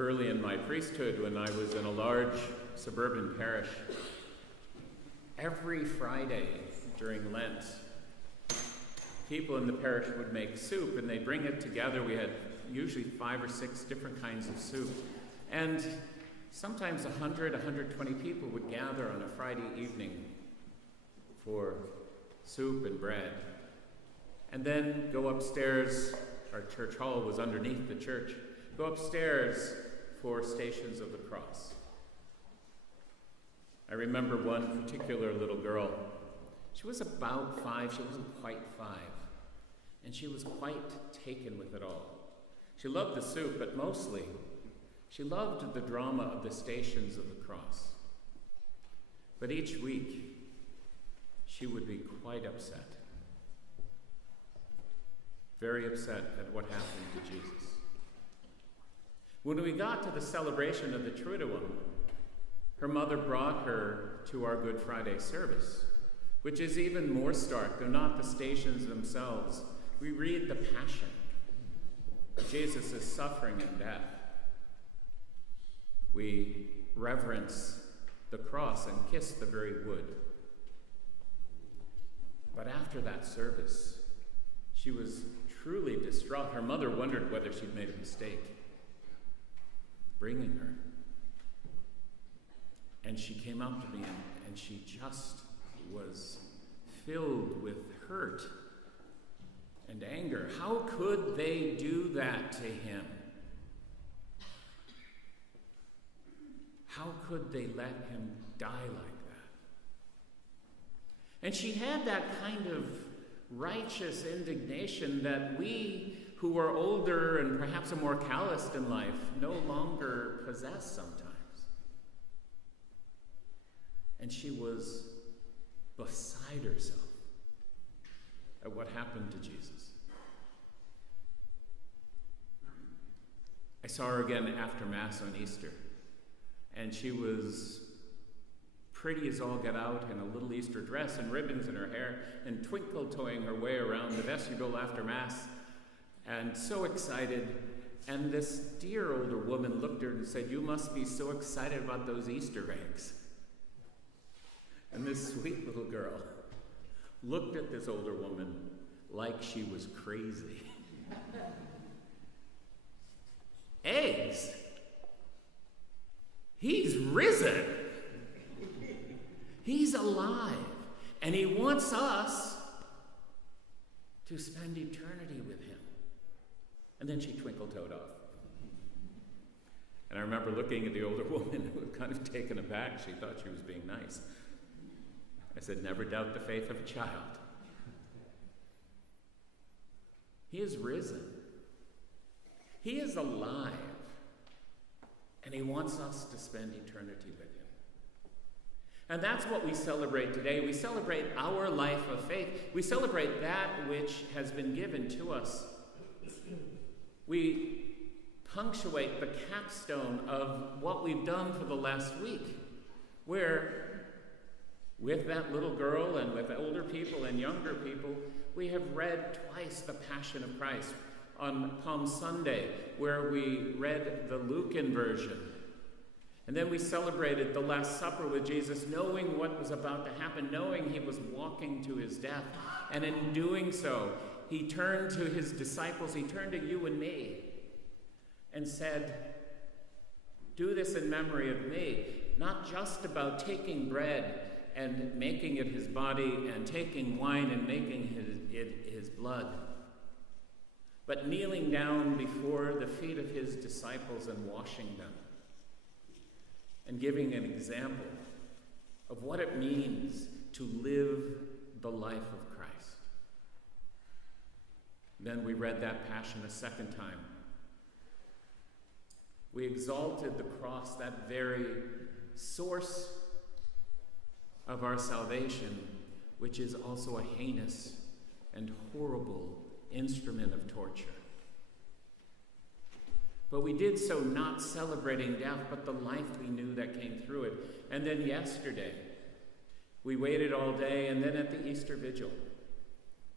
early in my priesthood when I was in a large suburban parish. Every Friday during Lent, people in the parish would make soup and they'd bring it together. We had usually 5 or 6 different kinds of soup. And sometimes 100, 120 people would gather on a Friday evening for soup and bread. And then go upstairs. Our church hall was underneath the church. Go upstairs for Stations of the Cross. I remember one particular little girl. She was about 5. She wasn't quite 5. And she was quite taken with it all. She loved the soup, but mostly she loved the drama of the Stations of the Cross. But each week, she would be quite upset. Very upset at what happened to Jesus. When we got to the celebration of the Triduum, her mother brought her to our Good Friday service, which is even more stark. They're not the stations themselves. We read the passion of Jesus' suffering and death. We reverence the cross and kiss the very wood. But after that service, she was truly distraught. Her mother wondered whether she'd made a mistake bringing her. And she came up to me and she just was filled with hurt and anger. How could they do that to him? How could they let him die like that? And she had that kind of righteous indignation that we who are older and perhaps are more calloused in life no longer possess sometimes. And she was beside herself at what happened to Jesus. I saw her again after Mass on Easter, and she was pretty as all get out in a little Easter dress and ribbons in her hair and twinkle-toeing her way around the vestibule after Mass, and so excited. And this dear older woman looked at her and said, "You must be so excited about those Easter eggs." And this sweet little girl looked at this older woman like she was crazy. Eggs? He's risen. He's alive. And he wants us to spend eternity with him. And then she twinkle-toed off. And I remember looking at the older woman who was kind of taken aback. She thought she was being nice. I said, "Never doubt the faith of a child." He is risen. He is alive. And he wants us to spend eternity with him. And that's what we celebrate today. We celebrate our life of faith. We celebrate that which has been given to us. We punctuate the capstone of what we've done for the last week, where with that little girl and with older people and younger people, we have read twice the Passion of Christ. On Palm Sunday, where we read the Lucan version. And then we celebrated the Last Supper with Jesus, knowing what was about to happen, knowing he was walking to his death. And in doing so, he turned to his disciples, he turned to you and me, and said, "Do this in memory of me." Not just about taking bread and making it his body, and taking wine and making it his blood, but kneeling down before the feet of his disciples and washing them, and giving an example of what it means to live the life of Christ. Then we read that Passion a second time. We exalted the cross, that very source of our salvation, which is also a heinous and horrible instrument of torture. But we did so not celebrating death, but the life we knew that came through it. And then yesterday, we waited all day, and then at the Easter Vigil,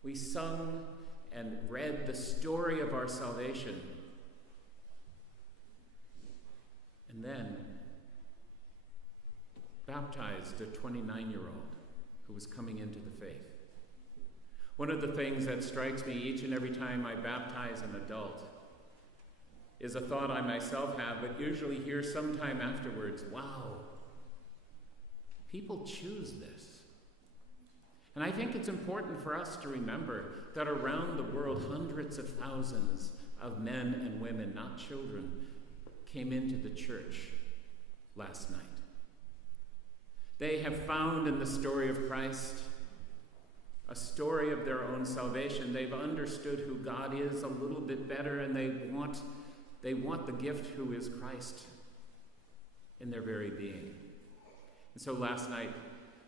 we sung and read the story of our salvation. and then baptized a 29-year-old who was coming into the faith. One of the things that strikes me each and every time I baptize an adult is a thought I myself have, but usually hear sometime afterwards, wow, people choose this. And I think it's important for us to remember that around the world, hundreds of thousands of men and women, not children, came into the church last night. They have found in the story of Christ a story of their own salvation. They've understood who God is a little bit better, and they want the gift who is Christ in their very being. And so last night,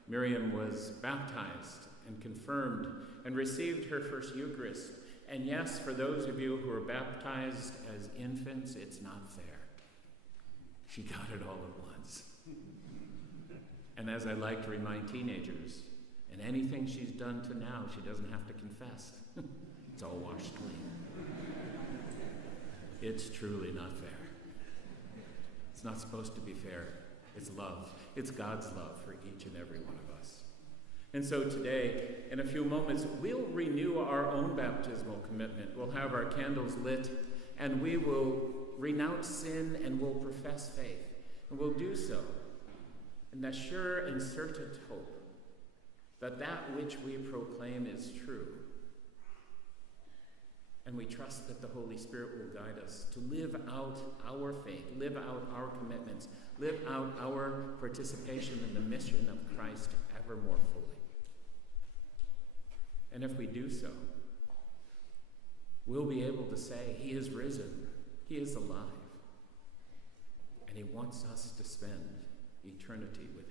Miriam was baptized and confirmed and received her first Eucharist. And yes, for those of you who are baptized as infants, it's not fair. She got it all at once. And as I like to remind teenagers, and anything she's done to now, she doesn't have to confess. It's all washed clean. It's truly not fair. It's not supposed to be fair. It's love. It's God's love for each and every one of us. And so today, in a few moments, we'll renew our own baptismal commitment. We'll have our candles lit, and we will renounce sin, and we'll profess faith. And we'll do so in the sure and certain hope that that which we proclaim is true. And we trust that the Holy Spirit will guide us to live out our faith, live out our commitments, live out our participation in the mission of Christ ever more fully. And if we do so, we'll be able to say, He is risen, He is alive, and He wants us to spend eternity with